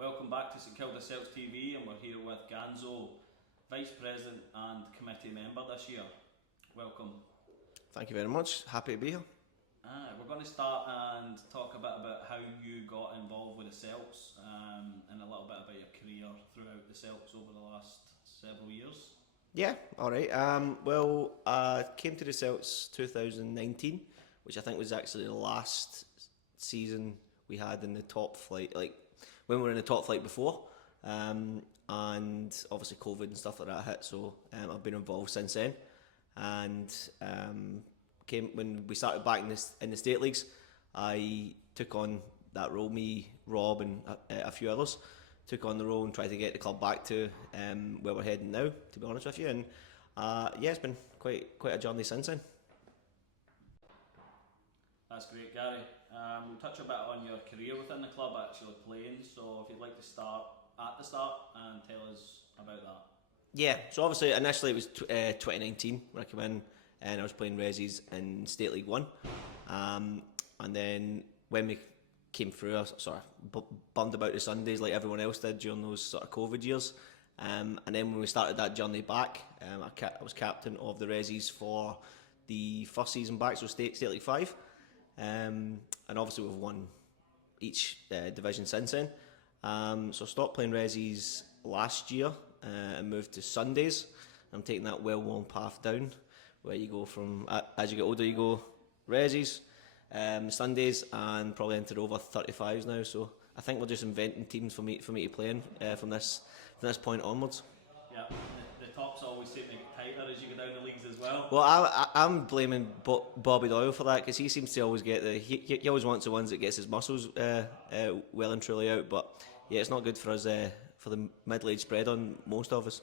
Welcome back to St Kilda Celts TV, and we're here with Ganso, Vice President and Committee Member this year. Welcome. Thank you very much. Happy to be here. We're going to start and talk a bit about how you got involved with the Celts and a little bit about your career throughout the Celts over the last several years. Yeah, all right. I came to the Celts 2019, which I think was actually the last season we had in the top flight, like when we were in the top flight before. And obviously COVID and stuff like that hit, so I've been involved since then. And when we started back in the state leagues, I took on that role. Me, Rob, and a few others took on the role and tried to get the club back to where we're heading now, to be honest with you. And it's been quite a journey since then. That's great, Gary. We'll touch a bit on your career within the club, actually playing. So if you'd like to start at the start and tell us about that. Yeah, so obviously initially it was 2019 when I came in and I was playing Resis in State League 1. And then when we came through, I sort of bummed about the Sundays like everyone else did during those sort of COVID years. And then when we started that journey back, I was captain of the Resis for the first season back, so State League 5. And obviously we've won each division since then. So I stopped playing Resis last year and moved to Sundays. I'm taking that well-worn path down, where you go from, as you get older, you go Resis, Sundays, and probably into over 35s now. So I think we're just inventing teams for me to play in from this point onwards. Yeah, the tops always seem to get tighter as you go down the leagues as well. Well, I'm blaming Bobby Doyle for that, because he seems to always get he always wants the ones that gets his muscles well and truly out. But yeah, it's not good for us for the middle-aged spread on most of us.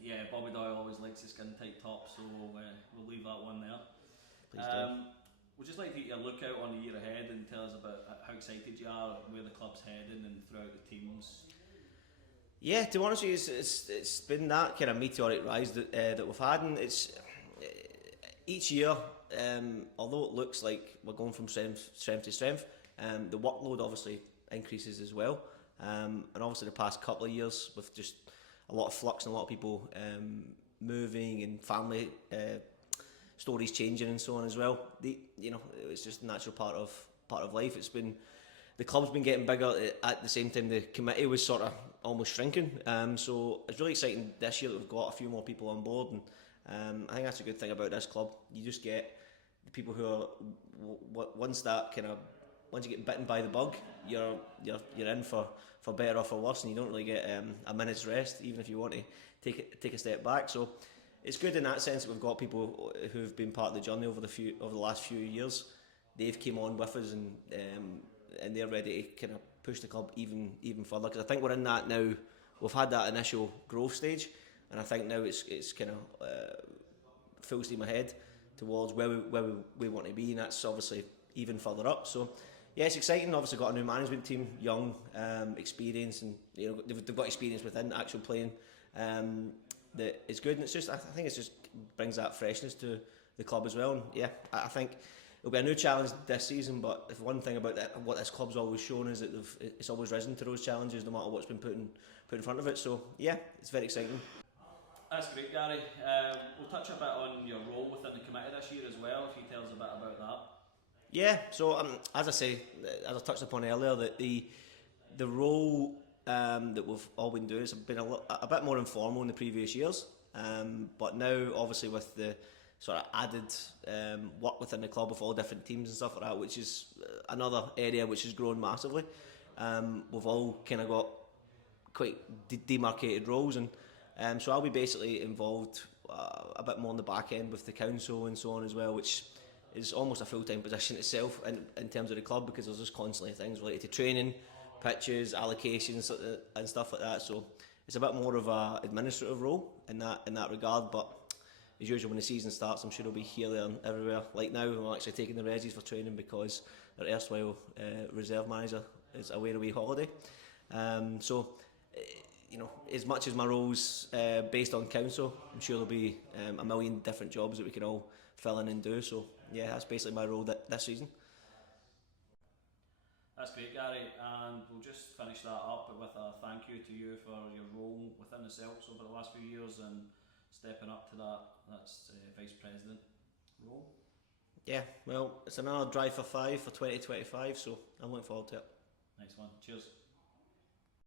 Yeah, Bobby Doyle always likes his skin tight tops, so we'll leave that one there. Please do. We'd just like to get your look out on the year ahead and tell us about how excited you are, where the club's heading and throughout the teams. Yeah, to be honest with you, it's been that kind of meteoric rise that we've had, and it's each year, although it looks like we're going from strength to strength, the workload obviously increases as well, and obviously the past couple of years with just a lot of flux and a lot of people moving and family stories changing and so on as well. It's just a natural part of life. The club's been getting bigger at the same time the committee was sort of almost shrinking. So it's really exciting this year that we've got a few more people on board, and I think that's a good thing about this club. You just get the people who are once you get bitten by the bug, you're in for better or for worse, and you don't really get a minute's rest, even if you want to take a step back. So it's good in that sense that we've got people who've been part of the journey over the last few years. They've came on with us, and they're ready to kind of push the club even further, because I think we're in that now. We've had that initial growth stage, and I think now it's kind of full steam ahead towards where we want to be, and that's obviously even further up. So yeah, it's exciting. Obviously got a new management team, young, experienced, and they've got experience within actual playing. That is good, and I think it just brings that freshness to the club as well. And yeah, I think it'll be a new challenge this season, but if one thing about what this club's always shown is that it's always risen to those challenges no matter what's been put in front of it. So yeah, it's very exciting. That's great, Gary. We'll touch a bit on your role within the committee this year as well, if you tell us a bit about that. Yeah, so as I touched upon earlier, that the role that we've all been doing has been a bit more informal in the previous years, but now obviously with the sort of added work within the club with all different teams and stuff like that, which is another area which has grown massively. We've all kind of got quite demarcated roles, and so I'll be basically involved a bit more on the back end with the council and so on as well, which is almost a full-time position itself in terms of the club, because there's just constantly things related to training, pitches, allocations and stuff like that. So it's a bit more of a administrative role in that regard, but as usual when the season starts, I'm sure it'll be here, there and everywhere. Like now, I'm actually taking the Resis for training because their erstwhile reserve manager is away holiday. As much as my role's based on council, I'm sure there'll be a million different jobs that we can all fill in and do. So yeah, that's basically my role this season. That's great, Gary, and we'll just finish that up with a thank you to you for your role within the Celts over the last few years and stepping up to that's Vice President role. Yeah, well, it's another drive for 5 for 2025, so I'm looking forward to it. Nice one. Cheers.